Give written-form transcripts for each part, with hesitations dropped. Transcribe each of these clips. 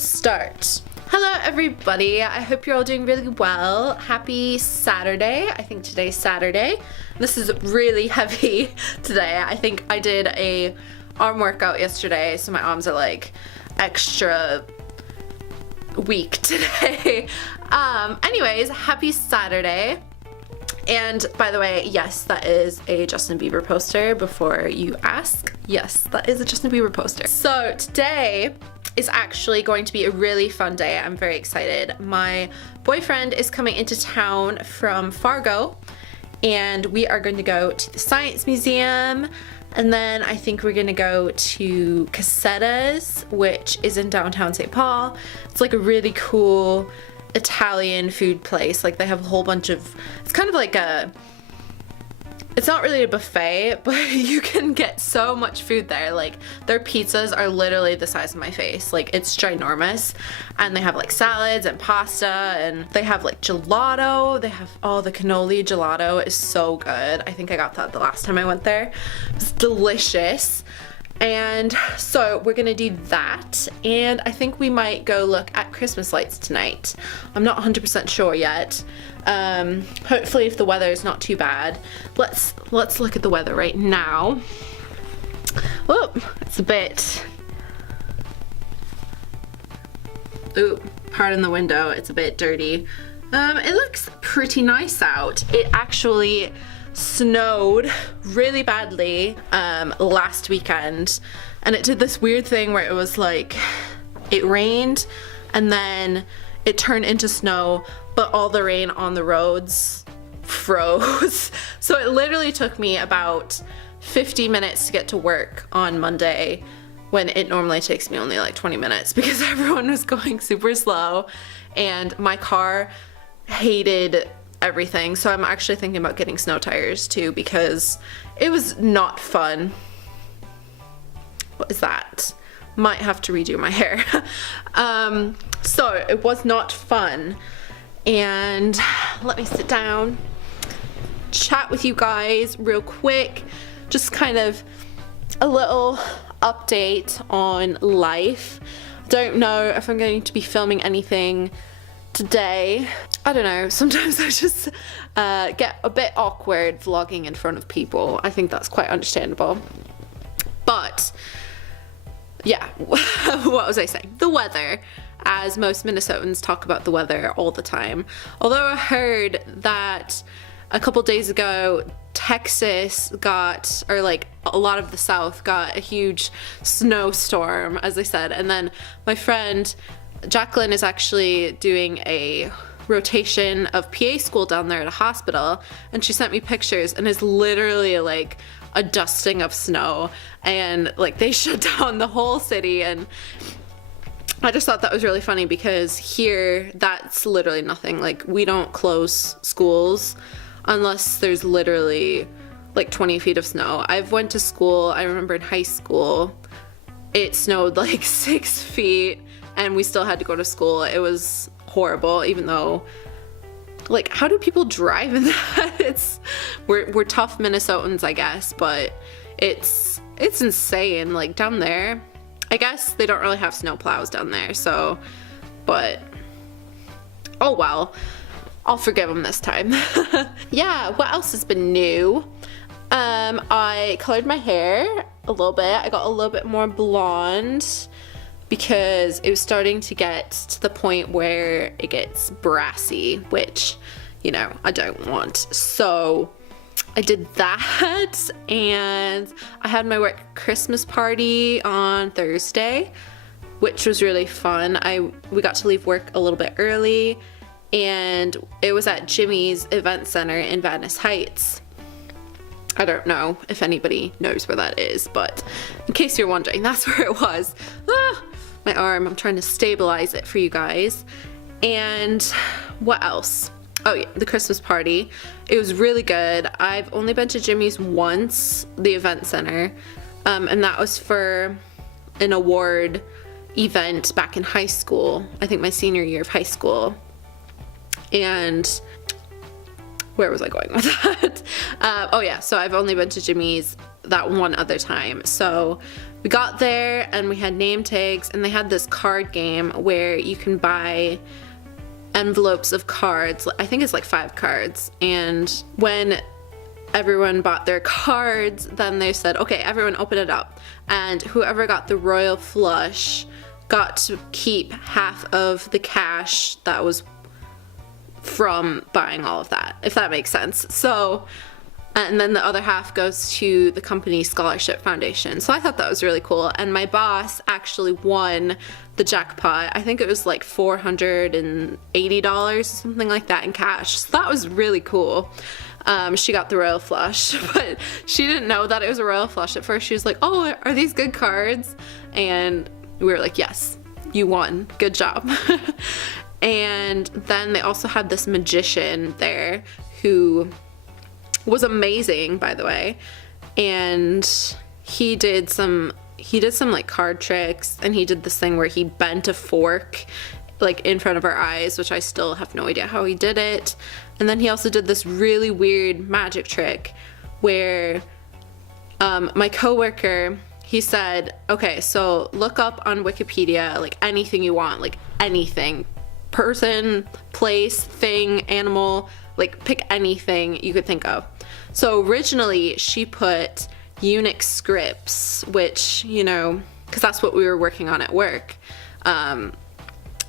start. Hello everybody, I hope you're all doing really well. Happy Saturday. I think today's Saturday. This is really heavy today. I think I did a arm workout yesterday, so my arms are like extra weak today. Anyways, happy Saturday. And by the way, yes, that is a Justin Bieber poster before you ask. Yes, that is a Justin Bieber poster. So today is actually going to be a really fun day. I'm very excited. My boyfriend is coming into town from Fargo and we are going to go to the Science Museum, and then I think we're gonna go to Casetta's, which is in downtown St. Paul. It's like a really cool Italian food place. Like they have a whole bunch of, it's kind of like a, it's not really a buffet, but you can get so much food there. Like their pizzas are literally the size of my face. Like it's ginormous, and they have like salads and pasta, and they have like gelato. They have all the cannoli gelato is so good. I think I got that the last time I went there. It's delicious. And so we're gonna do that, and I think we might go look at Christmas lights tonight. I'm not 100% sure yet. Hopefully if the weather is not too bad. Let's look at the weather right now. Oh, it's a bit, ooh, pardon the window, it's a bit dirty. It looks pretty nice out. It actually snowed really badly last weekend, and it did this weird thing where it was like it rained and then it turned into snow, but all the rain on the roads froze. So it literally took me about 50 minutes to get to work on Monday, when it normally takes me only like 20 minutes because everyone was going super slow and my car hated everything. So I'm actually thinking about getting snow tires too, because it was not fun. What is that? Might have to redo my hair. So it was not fun, and let me sit down, chat with you guys real quick, just kind of a little update on life. Don't know if I'm going to be filming anything today. I don't know, sometimes I just get a bit awkward vlogging in front of people. I think that's quite understandable. But yeah, what was I saying? The weather, as most Minnesotans talk about the weather all the time. Although I heard that a couple days ago Texas got, or like a lot of the South got a huge snowstorm, as I said, and then my friend Jacqueline is actually doing a rotation of PA school down there at a hospital, and she sent me pictures, and it's literally like a dusting of snow, and like they shut down the whole city. And I just thought that was really funny because here that's literally nothing. Like we don't close schools unless there's literally like 20 feet of snow. I've went to school, I remember in high school it snowed like 6 feet and we still had to go to school. It was horrible, even though, like, how do people drive in that? We're tough Minnesotans, I guess, but it's insane. Like down there, I guess they don't really have snow plows down there, so, but oh well, I'll forgive them this time. Yeah, what else has been new? I colored my hair a little bit. I got a little bit more blonde because it was starting to get to the point where it gets brassy, which, you know, I don't want. So I did that, and I had my work Christmas party on Thursday, which was really fun. We got to leave work a little bit early, and it was at Jimmy's Event Center in Venice Heights. I don't know if anybody knows where that is, but in case you're wondering, that's where it was. Ah, my arm, I'm trying to stabilize it for you guys. And what else? Oh yeah, the Christmas party. It was really good. I've only been to Jimmy's once, the event center, and that was for an award event back in high school. I think my senior year of high school. And where was I going with that? Oh yeah, so I've only been to Jimmy's that one other time. So we got there and we had name tags, and they had this card game where you can buy envelopes of cards. I think it's like 5 cards. And when everyone bought their cards, then they said, okay, everyone open it up. And whoever got the royal flush got to keep half of the cash that was from buying all of that, if that makes sense. So, and then the other half goes to the company scholarship foundation. So I thought that was really cool. And my boss actually won the jackpot. I think it was like $480 or something like that in cash. So that was really cool. She got the royal flush, but she didn't know that it was a royal flush at first. She was like, oh, are these good cards? And we were like, yes, you won. Good job. And then they also had this magician there who was amazing, by the way. And he did some like card tricks, and he did this thing where he bent a fork like in front of our eyes, which I still have no idea how he did it. And then he also did this really weird magic trick where my coworker, he said, okay, so look up on Wikipedia like anything you want, like anything, person, place, thing, animal, like pick anything you could think of. So originally she put Unix scripts, which, you know, because that's what we were working on at work.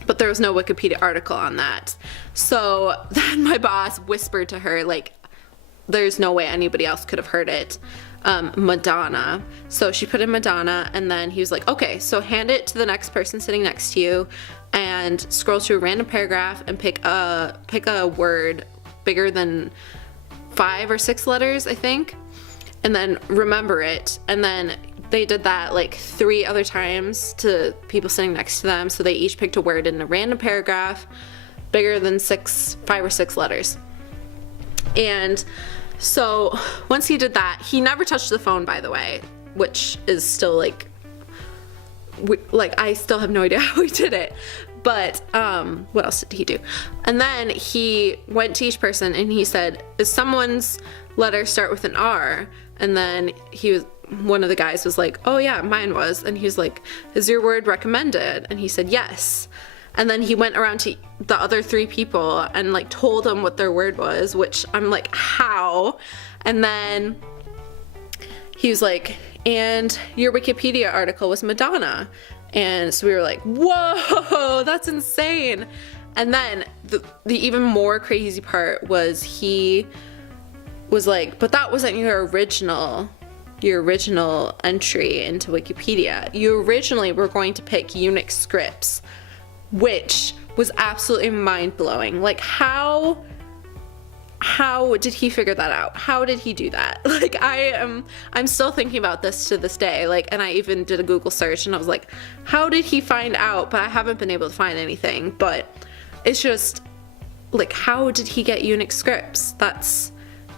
But there was no Wikipedia article on that. So then my boss whispered to her, like, there's no way anybody else could have heard it, Madonna. So she put in Madonna, and then he was like, okay, so hand it to the next person sitting next to you and scroll to a random paragraph and pick a word bigger than 5 or 6 letters, I think, and then remember it. And then they did that like 3 other times to people sitting next to them. So they each picked a word in a random paragraph bigger than 5 or 6 letters. And so once he did that, he never touched the phone, by the way, which is still like I still have no idea how he did it. But what else did he do? And then he went to each person and he said, is someone's letter start with an R? And then one of the guys was like, oh yeah, mine was. And he was like, is your word recommended? And he said, yes. And then he went around to the other 3 people and like told them what their word was, which I'm like, how? And then he was like, and your Wikipedia article was Madonna. And so we were like, whoa, that's insane. And then the even more crazy part was he was like, but that wasn't your original entry into Wikipedia. You originally were going to pick Unix scripts, which was absolutely mind-blowing. Like, how did he figure that out? How did he do that? Like, I'm still thinking about this to this day. Like, and I even did a Google search and I was like, how did he find out? But I haven't been able to find anything. But it's just like, how did he get Unix scripts? That's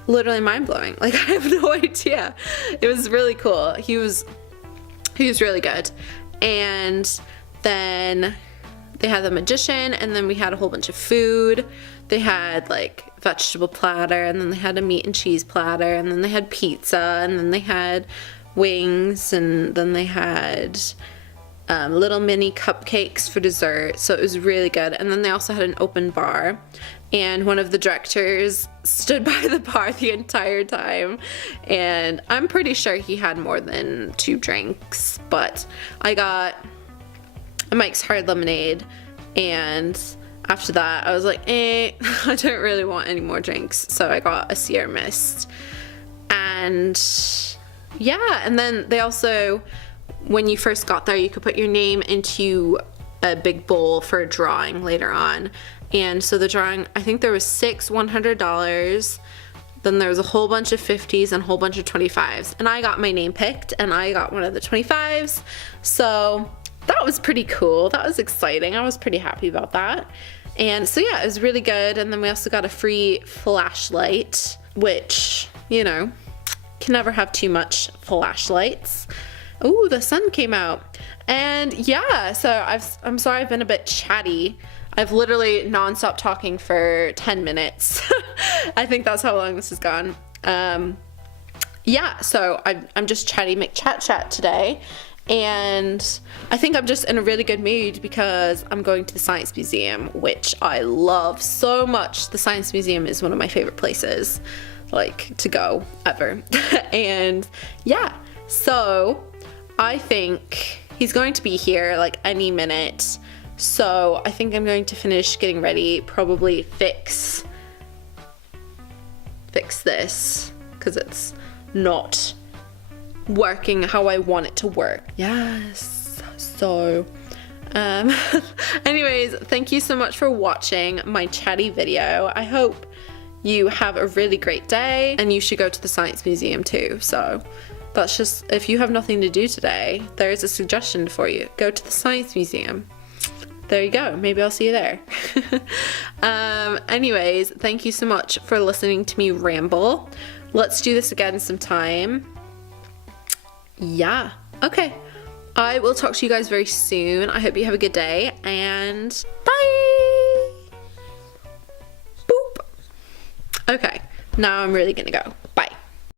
literally mind-blowing. Like, I have no idea. It was really cool. He was really good. And then they had the magician, and then we had a whole bunch of food. They had like vegetable platter, and then they had a meat and cheese platter, and then they had pizza, and then they had wings, and then they had little mini cupcakes for dessert. So it was really good. And then they also had an open bar, and one of the directors stood by the bar the entire time, and I'm pretty sure he had more than 2 drinks, but I got a Mike's Hard Lemonade, and after that I was like, I don't really want any more drinks, so I got a Sierra Mist. And yeah, and then they also, when you first got there, you could put your name into a big bowl for a drawing later on. And so the drawing, I think there was 6 $100, then there was a whole bunch of 50s and a whole bunch of 25s, and I got my name picked and I got one of the 25s. So that was pretty cool. That was exciting. I was pretty happy about that. And so yeah, it was really good. And then we also got a free flashlight, which, you know, can never have too much flashlights. Ooh, the sun came out. And yeah, so I'm sorry I've been a bit chatty. I've literally nonstop talking for 10 minutes. I think that's how long this has gone. yeah, so I'm just chatty McChat today, and I think I'm just in a really good mood because I'm going to the Science Museum, which I love so much. The Science Museum is one of my favorite places, like, to go ever. And yeah, so I think he's going to be here like any minute, so I think I'm going to finish getting ready, probably fix this because it's not working how I want it to work. Yes. So anyways, thank you so much for watching my chatty video. I hope you have a really great day, and you should go to the Science Museum too. So that's just, if you have nothing to do today, there's a suggestion for you. Go to the Science Museum. There you go. Maybe I'll see you there. Anyways, thank you so much for listening to me ramble. Let's do this again sometime. Yeah. Okay. I will talk to you guys very soon. I hope you have a good day, and bye. Boop. Okay. Now I'm really gonna go.